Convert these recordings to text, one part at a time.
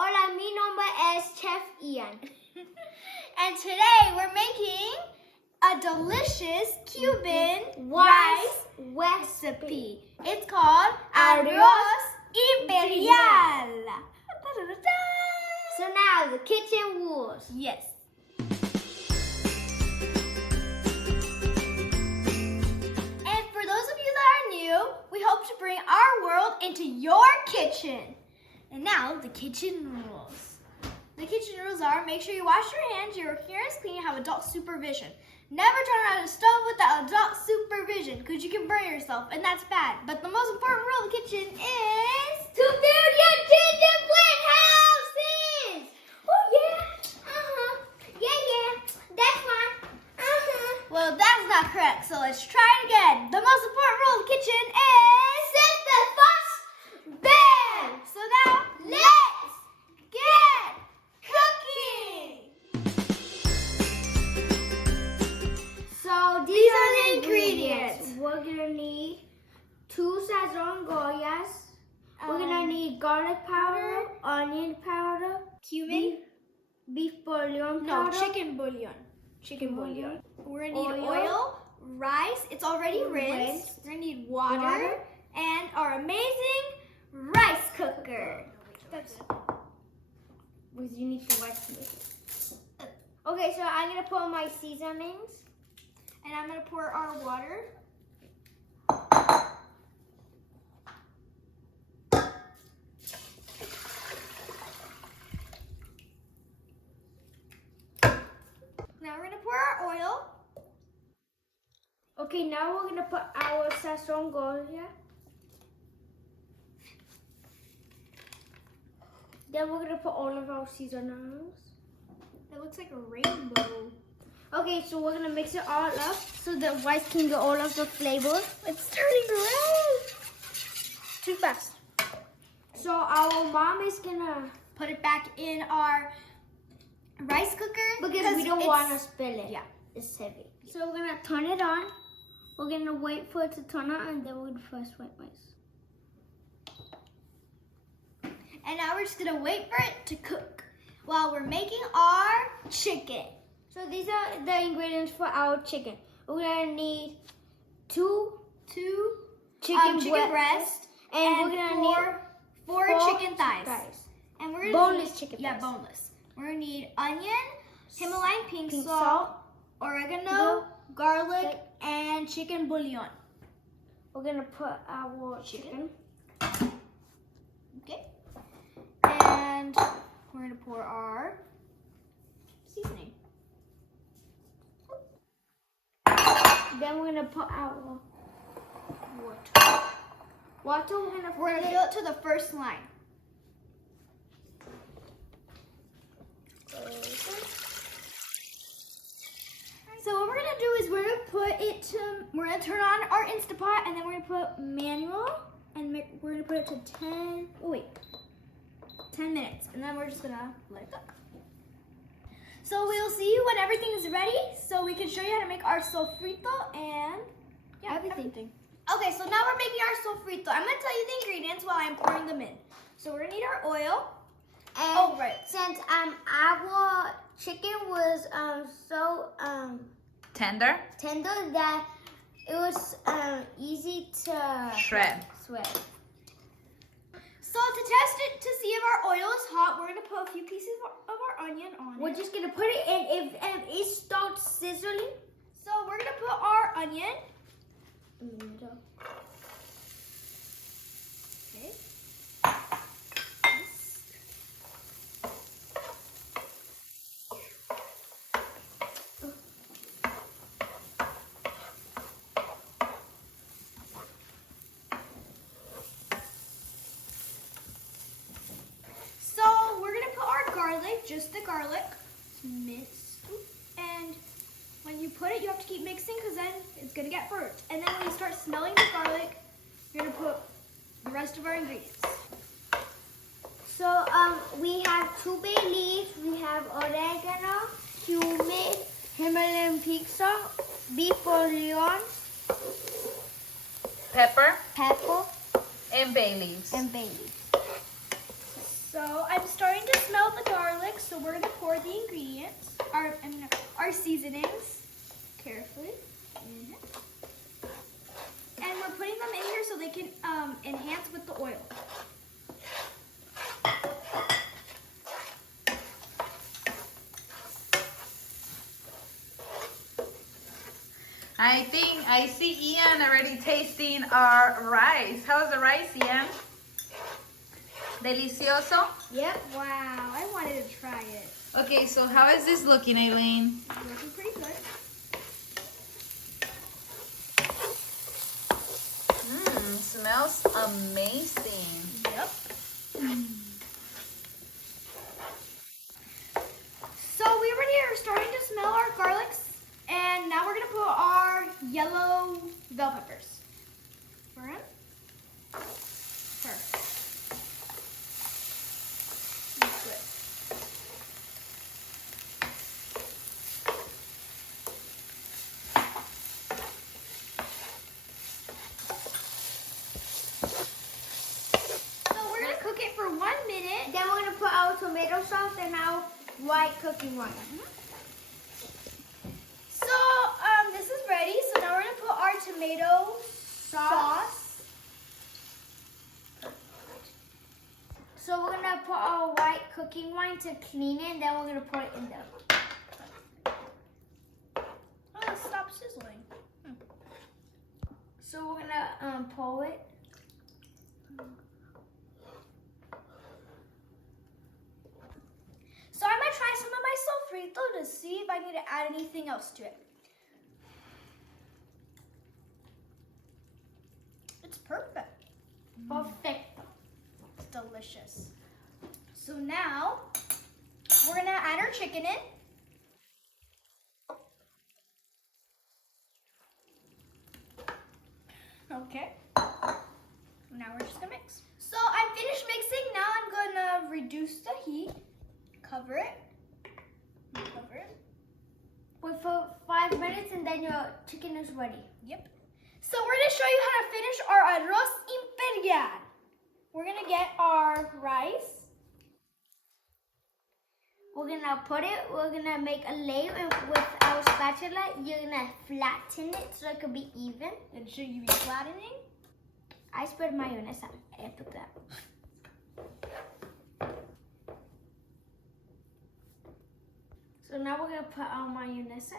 Hola, mi nombre es Chef Ian. And today we're making a delicious Cuban rice recipe. It's called Arroz Imperial. So now the kitchen rules. Yes. And for those of you that are new, we hope to bring our world into your kitchen. And now the kitchen rules. The kitchen rules are: make sure you wash your hands, your hair is clean, you have adult supervision. Never turn on a stove without adult supervision, because you can burn yourself, and that's bad. But the most important rule of the kitchen is to build your gingerbread houses! Oh yeah, yeah, that's fine. Well, that's not correct, so let's try it again. The most important rule of the kitchen is set the first bed. So now, let's get cooking! So these are the ingredients. We're gonna need 2 sazon Goyas. We're gonna need garlic powder, onion powder, Cumin? beef bouillon No, powder. chicken bouillon. Chicken bouillon. We're gonna need oil, rice, it's already rinsed. We're gonna need water, and our amazing rice cooker. That's it. Because you need to rice it. Okay, so I'm gonna put my seasonings. And I'm gonna pour our water. Now we're gonna pour our oil. Okay, now we're gonna put our sazon Goya. Then we're gonna put all of our seasonings. It looks like a rainbow. Okay, so we're gonna mix it all up so the rice can get all of the flavor. It's turning red. Too fast. So our mom is gonna Put it back in our rice cooker because we don't want to spill it. Yeah. It's heavy. So we're gonna turn it on. We're gonna wait for it to turn on, and then we're gonna first white rice. And now we're just gonna wait for it to cook while we're making our chicken. So these are the ingredients for our chicken. We're gonna need two chicken breast, and we're gonna need four chicken thighs. And we're gonna Boneless need, chicken yeah, thighs. boneless. We're gonna need onion, Himalayan pink Pink salt, salt, oregano, garlic, and chicken bouillon. We're gonna put our chicken. Okay. And we're gonna pour our seasoning. Then we're gonna put our Water. water. We're gonna fill it to the first line. So what we're gonna do is we're gonna turn on our Instapot, and then we're gonna put manual, and we're gonna put it to 10 minutes, and then we're just gonna let it cook. So we'll see you when everything is ready, so we can show you how to make our sofrito and everything. Okay, so now we're making our sofrito. I'm gonna tell you the ingredients while I'm pouring them in. So we're gonna need our oil. And since our chicken was so Tender? tender that it was easy to Shred. So to test it to see if our oil is hot, we're gonna put a few pieces of our onion on We're it. just gonna put it in. If it starts sizzling, So we're gonna put our onion. okay. So we're gonna put our garlic, just the garlic, minced. And when you put it, you have to keep mixing because then it's gonna get burnt. And then when you start smelling the garlic, you're gonna put the rest of our ingredients. So we have 2 bay leaves. We have oregano, cumin, Himalayan pink salt, beef bouillon, Pepper pepper, and bay leaves. and bay leaves. So I'm starting to garlic, so we're gonna pour the ingredients, our seasonings, carefully. And we're putting them in here so they can enhance with the oil. I think I see Ian already tasting our rice. How's the rice, Ian? Delicioso? Yep. Wow, I wanted to try it. Okay, so how is this looking, Aileen? It's looking pretty good. Smells amazing. Yep. So we already are starting to smell our garlics, and now we're gonna put our yellow bell peppers. We're in. Perfect. That's good. So we're gonna cook it for 1 minute. Then we're gonna put our tomato sauce and our white cooking wine. So this is ready. So now we're gonna put our tomato sauce. So we're gonna put our white cooking wine to clean it, and then we're gonna put it in there. Oh, stop sizzling. So we're gonna pour it. So I'm gonna try some of my Sofrito to see if I need to add anything else to it. It's perfect. Perfecto. It's delicious. So now we're gonna add our chicken in. Okay. Now we're just gonna mix. So I'm finished mixing. Now I'm gonna reduce the heat. Cover it. Cover it. Wait for 5 minutes, and then your chicken is ready. Yep. So we're gonna show you how to finish our Arroz Imperial. We're gonna get our rice. We're gonna put it, we're gonna make a layer, and with our spatula, you're gonna flatten it so it could be even. And should you be flattening? I spread mayonnaise after that. So now we're gonna put our mayonnaise.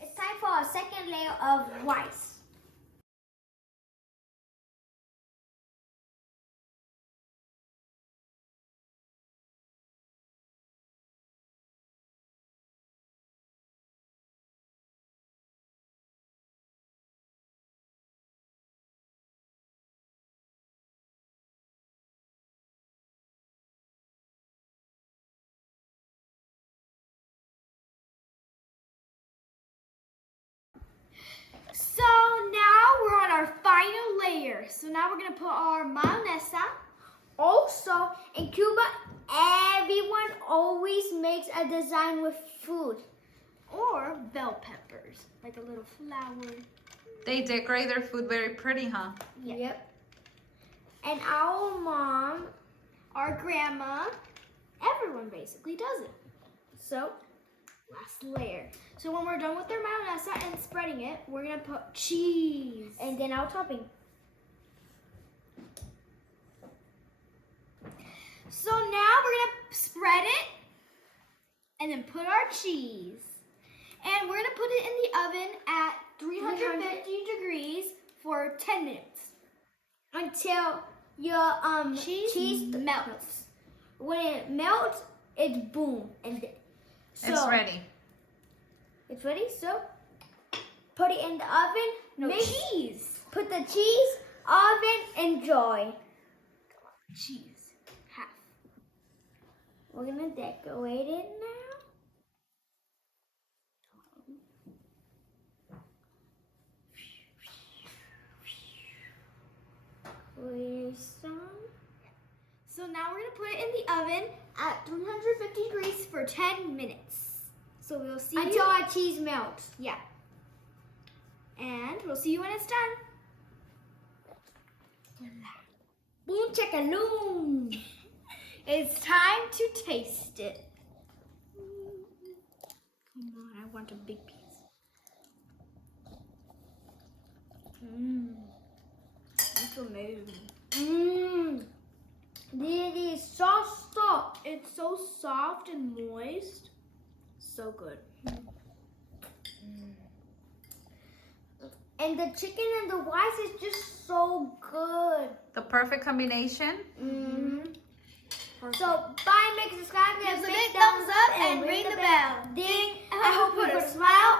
It's time for our second layer of rice. So now we're on our final layer. So now we're gonna put our mayonnaise. Also, in Cuba, everyone always makes a design with food. Or bell peppers, like a little flower. They decorate their food very pretty, huh? Yep. And our mom, Our grandma, everyone basically does it. So, last layer. So when we're done with our mayonnaise and spreading it, we're gonna put cheese. and then our topping. So now we're gonna spread it and then put our cheese. And we're gonna put it in the oven at 350 degrees for 10 minutes. Until your cheese melts. When it melts, it's boom, and so It's ready. It's ready. So put it in the oven. No cheese. Put the cheese, oven, enjoy. Cheese. Half. We're gonna decorate it now. So now we're gonna put it in the oven at 350 degrees for 10 minutes. So we'll see until you. our cheese melts. Yeah. And we'll see you when it's done. Boom chicka-loom. It's time to taste it. Come on, I want a big piece. It's amazing. It is so soft. It's so soft and moist. So good. And the chicken and the rice is just so good. The perfect combination. So, bye, make subscribe, Give us a big thumbs up and ring the bell. Ding. I hope you put a smile